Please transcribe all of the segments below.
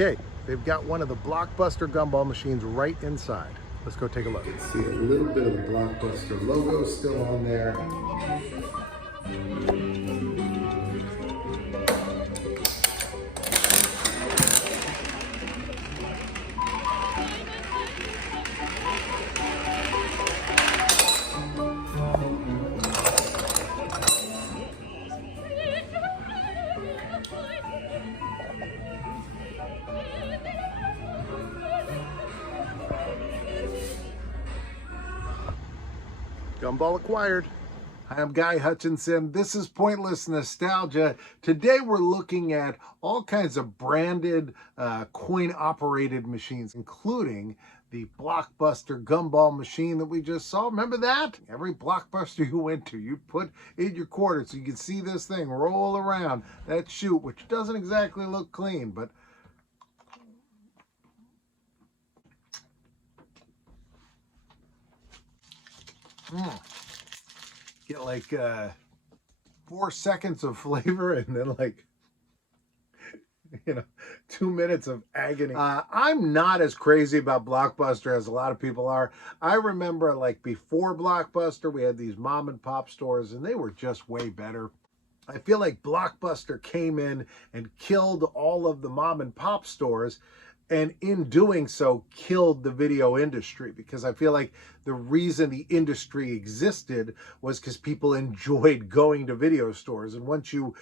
Okay, they've got one of the Blockbuster Gumball machines right inside. Let's go take a look. You can see a little bit of the Blockbuster logo still on there. Gumball acquired. Hi, I'm Guy Hutchinson. This is Pointless Nostalgia. Today we're looking at all kinds of branded coin-operated machines, including the Blockbuster Gumball Machine that we just saw. Remember that? Every Blockbuster you went to, you put in your quarter so you could see this thing roll around that chute, which doesn't exactly look clean, but get like 4 seconds of flavor and then like 2 minutes of agony. I'm not as crazy about Blockbuster as a lot of people are. I remember like before Blockbuster, we had these mom and pop stores and they were just way better. I feel like Blockbuster came in and killed all of the mom and pop stores, and in doing so killed the video industry, because I feel like the reason the industry existed was because people enjoyed going to video stores. And once you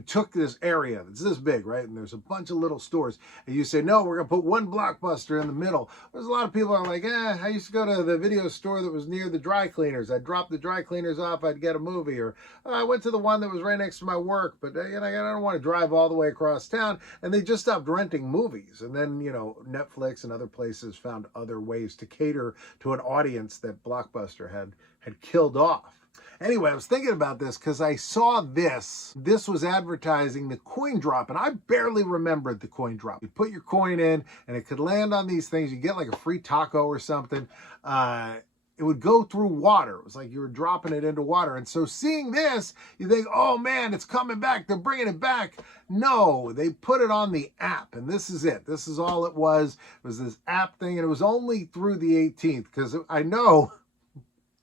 took this area that's this big, right, and there's a bunch of little stores, and you say, no, we're gonna put one Blockbuster in the middle, there's a lot of people are like, I used to go to the video store that was near the dry cleaners. I'd drop the dry cleaners off, I'd get a movie. Or I went to the one that was right next to my work, but I don't want to drive all the way across town. And they just stopped renting movies. And then Netflix and other places found other ways to cater to an audience that Blockbuster had killed off. Anyway, I was thinking about this because I saw this. This was advertising the coin drop, and I barely remembered the coin drop. You put your coin in, and it could land on these things. You get like a free taco or something. It would go through water. It was like you were dropping it into water. And so seeing this, you think, oh man, it's coming back. They're bringing it back. No, they put it on the app, and this is it. This is all it was. It was this app thing, and it was only through the 18th, because I know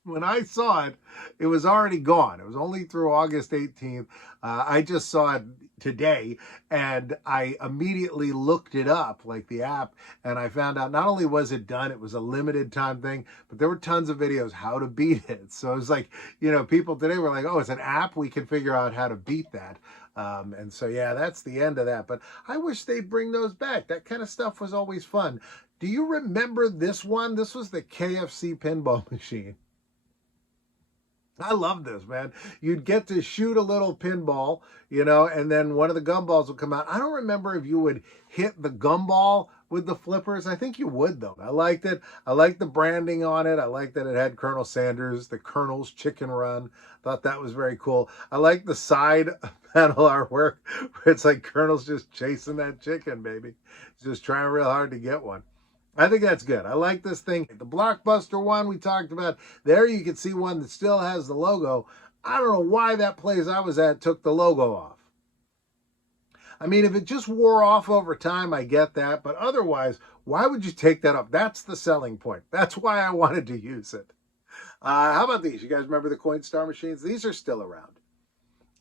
when I saw it, it was already gone. It was only through August 18th. I just saw it today, and I immediately looked it up, like the app, and I found out not only was it done, it was a limited time thing, but there were tons of videos how to beat it. So it was like, people today were like, oh, it's an app, we can figure out how to beat that. And so, yeah, that's the end of that. But I wish they'd bring those back. That kind of stuff was always fun. Do you remember this one? This was the KFC pinball machine. I love this, man. You'd get to shoot a little pinball, and then one of the gumballs would come out. I don't remember if you would hit the gumball with the flippers. I think you would, though. I liked it. I liked the branding on it. I liked that it had Colonel Sanders, the Colonel's Chicken Run. Thought that was very cool. I like the side panel artwork where it's like Colonel's just chasing that chicken, baby. He's just trying real hard to get one. I think that's good. I like this thing. The Blockbuster one we talked about, there you can see one that still has the logo. I don't know why that place I was at took the logo off. I mean, if it just wore off over time, I get that. But otherwise, why would you take that off? That's the selling point. That's why I wanted to use it. How about these? You guys remember the Coinstar machines? These are still around.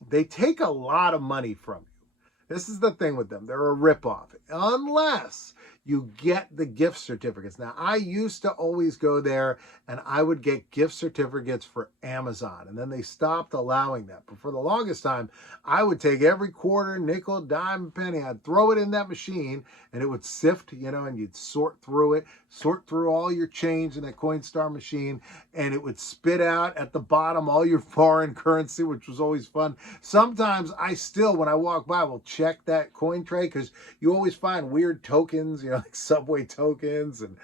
They take a lot of money from you. This is the thing with them. They're a ripoff. Unless you get the gift certificates. Now, I used to always go there and I would get gift certificates for Amazon. And then they stopped allowing that. But for the longest time, I would take every quarter, nickel, dime, penny. I'd throw it in that machine and it would sift, and you'd sort through it, sort through all your change in that Coinstar machine. And it would spit out at the bottom all your foreign currency, which was always fun. Sometimes I still, when I walk by, will check that coin tray because you always find weird tokens, like Subway tokens and,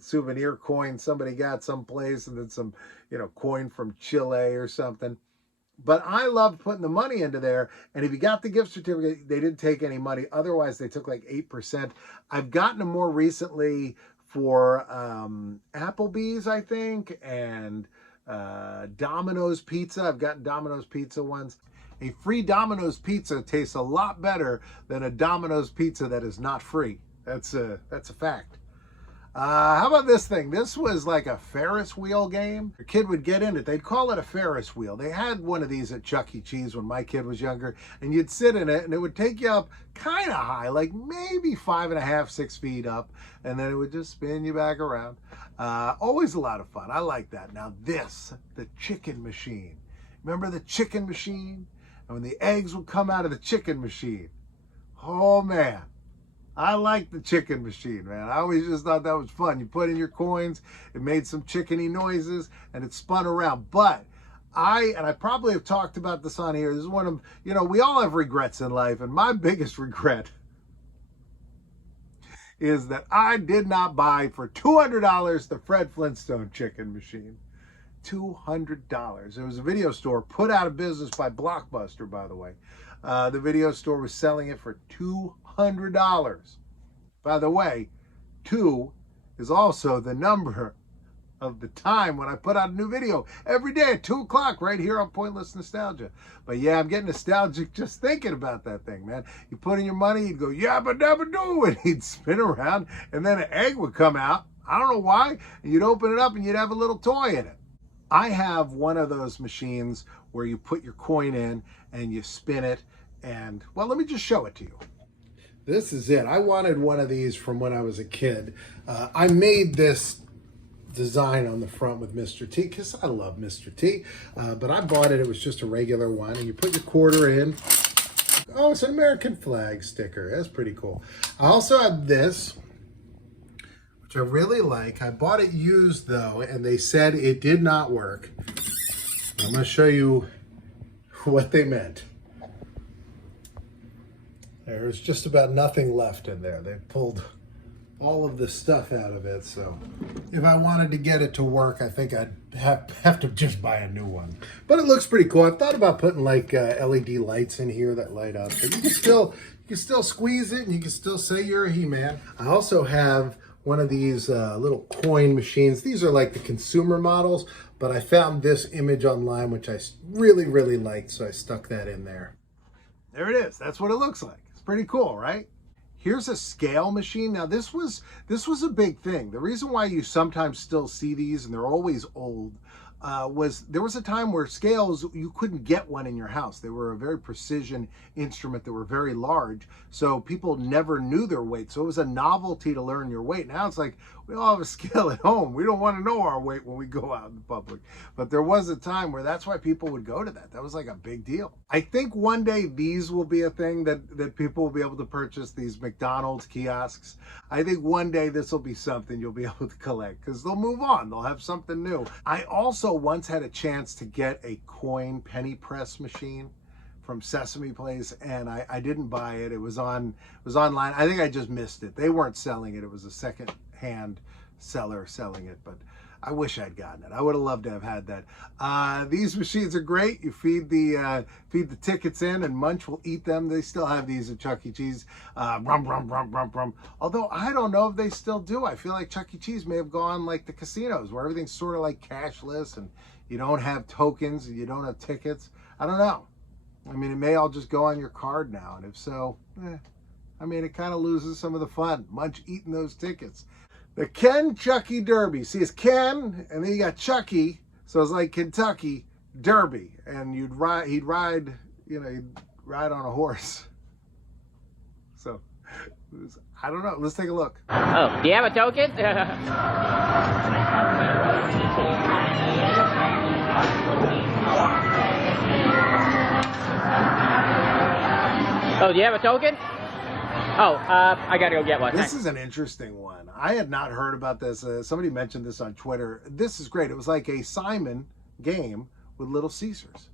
souvenir coin somebody got someplace, and then some, coin from Chile or something. But I loved putting the money into there. And if you got the gift certificate, they didn't take any money. Otherwise, they took like 8%. I've gotten them more recently for Applebee's, I think, and Domino's Pizza. I've gotten Domino's Pizza once. A free Domino's pizza tastes a lot better than a Domino's pizza that is not free. That's a fact. How about this thing? This was like a Ferris wheel game. A kid would get in it. They'd call it a Ferris wheel. They had one of these at Chuck E. Cheese when my kid was younger, and you'd sit in it, and it would take you up kind of high, like maybe 5.5, 6 feet up, and then it would just spin you back around. Always a lot of fun. I like that. Now this, the chicken machine. Remember the chicken machine? And when the eggs would come out of the chicken machine. Oh, man. I like the chicken machine, man. I always just thought that was fun. You put in your coins, it made some chickeny noises, and it spun around. But I probably have talked about this on here. This is one of, we all have regrets in life, and my biggest regret is that I did not buy for $200 the Fred Flintstone chicken machine. $200. It was a video store put out of business by Blockbuster, by the way. The video store was selling it for $200. By the way, 2 is also the number of the time when I put out a new video every day at 2 o'clock right here on Pointless Nostalgia. But yeah, I'm getting nostalgic just thinking about that thing, man. You put in your money, you'd go, yabba dabba doo, and he'd spin around, and then an egg would come out. I don't know why. And you'd open it up and you'd have a little toy in it. I have one of those machines where you put your coin in and you spin it, and, well, let me just show it to you. This is it. I wanted one of these from when I was a kid. I made this design on the front with Mr. T because I love Mr. T, but I bought it. It was just a regular one, and you put your quarter in. Oh, it's an American flag sticker. That's pretty cool. I also have this, which I really like. I bought it used, though, and they said it did not work. I'm going to show you what they meant. There's just about nothing left in there. They pulled all of the stuff out of it, so if I wanted to get it to work, I think I'd have to just buy a new one. But it looks pretty cool. I've thought about putting like LED lights in here that light up, but you can still squeeze it, and you can still say you're a He-Man. I also have one of these little coin machines. These are like the consumer models, but I found this image online, which I really, really liked, so I stuck that in there. There it is. That's what it looks like. It's pretty cool, right? Here's a scale machine. Now, this was a big thing. The reason why you sometimes still see these, and they're always old, there was a time where scales, you couldn't get one in your house. They were a very precision instrument that were very large, so people never knew their weight. So it was a novelty to learn your weight. Now it's like, we all have a scale at home. We don't want to know our weight when we go out in public. But there was a time where that's why people would go to that. That was like a big deal. I think one day these will be a thing that people will be able to purchase, these McDonald's kiosks. I think one day this will be something you'll be able to collect because they'll move on. They'll have something new. I also once had a chance to get a coin penny press machine from Sesame Place, and I didn't buy it. It was online. I think I just missed it. They weren't selling it. It was a second-hand seller selling it, but I wish I'd gotten it. I would have loved to have had that. These machines are great. You feed the tickets in, and Munch will eat them. They still have these at Chuck E. Cheese. Brum, brum, brum, brum, brum. Although I don't know if they still do. I feel like Chuck E. Cheese may have gone like the casinos, where everything's sort of like cashless, and you don't have tokens, and you don't have tickets. I don't know. I mean, it may all just go on your card now, and if so, I mean, it kind of loses some of the fun. Munch eating those tickets. The Ken Chucky Derby. See, it's Ken, and then you got Chucky, so it's like Kentucky Derby, and he'd ride on a horse. So, I don't know. Let's take a look. Oh, do you have a token? Oh, do you have a token? Oh, I gotta go get one. This is an interesting one. I had not heard about this. Somebody mentioned this on Twitter. This is great. It was like a Simon game with Little Caesars.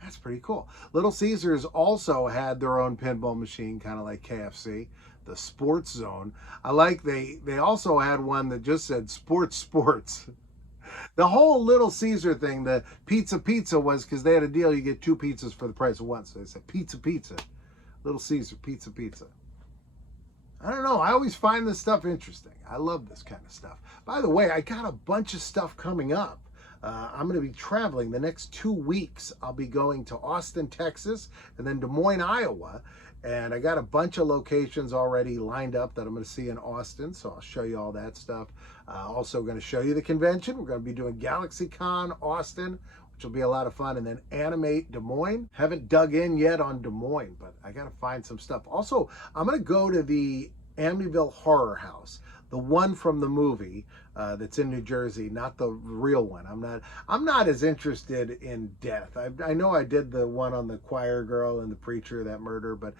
That's pretty cool. Little Caesars also had their own pinball machine, kind of like KFC, the Sports Zone. I like they also had one that just said Sports. The whole Little Caesar thing, the pizza was because they had a deal. You get 2 pizzas for the price of one. So they said pizza. Little Caesar, pizza. I don't know. I always find this stuff interesting. I love this kind of stuff. By the way, I got a bunch of stuff coming up. I'm going to be traveling the next 2 weeks. I'll be going to Austin, Texas, and then Des Moines, Iowa. And I got a bunch of locations already lined up that I'm going to see in Austin, so I'll show you all that stuff. Also going to show you the convention. We're going to be doing GalaxyCon Austin, which will be a lot of fun, and then Animate Des Moines. Haven't dug in yet on Des Moines, but I got to find some stuff. Also, I'm going to go to the Amityville Horror House, the one from the movie that's in New Jersey, not the real one. I'm not as interested in death. I know I did the one on the choir girl and the preacher, that murder, but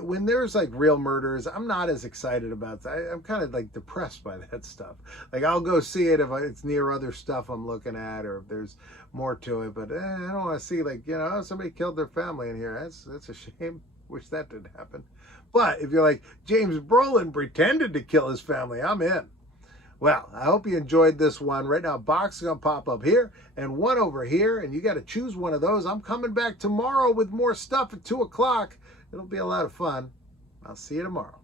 when there's like real murders, I'm not as excited about that. I'm kind of like depressed by that stuff. Like I'll go see it if it's near other stuff I'm looking at, or if there's more to it, but I don't want to see like, you know, somebody killed their family in here. That's a shame. Wish that didn't happen. But if you're like, James Brolin pretended to kill his family, I'm in. Well, I hope you enjoyed this one. Right now, a box is going to pop up here and one over here, and you got to choose one of those. I'm coming back tomorrow with more stuff at 2 o'clock. It'll be a lot of fun. I'll see you tomorrow.